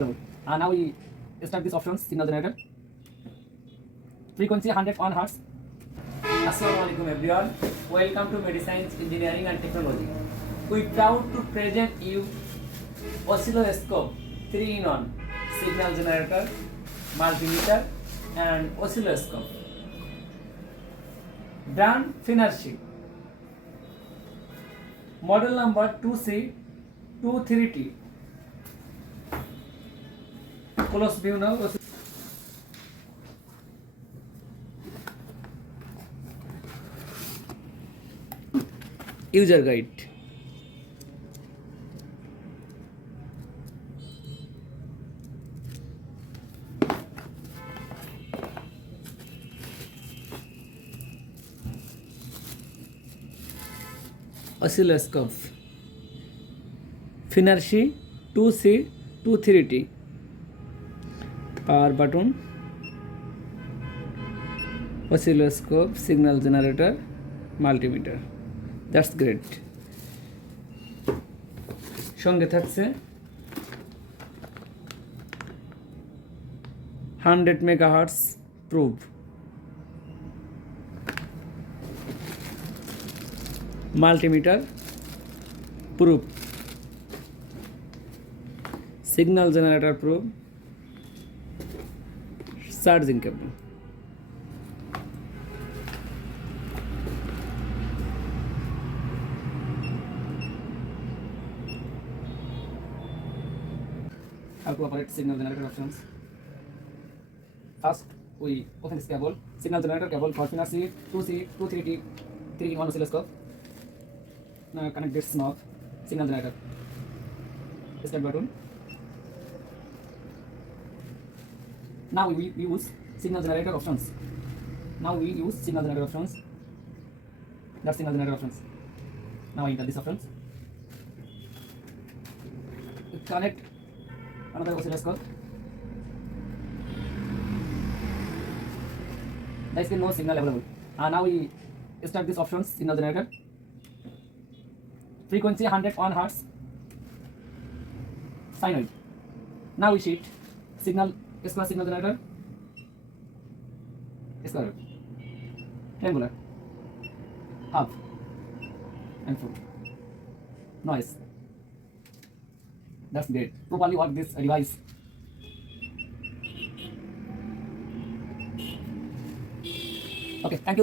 Now we start this options signal generator. Frequency 101 Hz. Assalamualaikum everyone. Welcome to Medi-Science Engineering and Technology. We proud to present you oscilloscope 3-in-1 signal generator, multimeter and oscilloscope. Brand Finershi. Model number 2C23T. Close view now. User guide. Oscilloscope. Finershi 2C23T. Power button. Oscilloscope, signal generator, multimeter. That's great. সঙ্গে থাকছে 100 megahertz probe, multimeter probe, signal generator probe, charging cable. How to operate signal generator options. First, we open this cable, signal generator cable for Finershi 2C23T 3-in-1 oscilloscope. Now connect this knob, signal generator. Start button. Now we use signal generator options. That's signal generator options. Now enter these options. Connect another oscilloscope. There is no signal available. Now we start this options signal generator. Frequency 101 Hz. Sine. Now we sheet signal square signal generator. Square. Triangular. Half. And full. Noise. That's great. Properly work this device. Okay, thank you.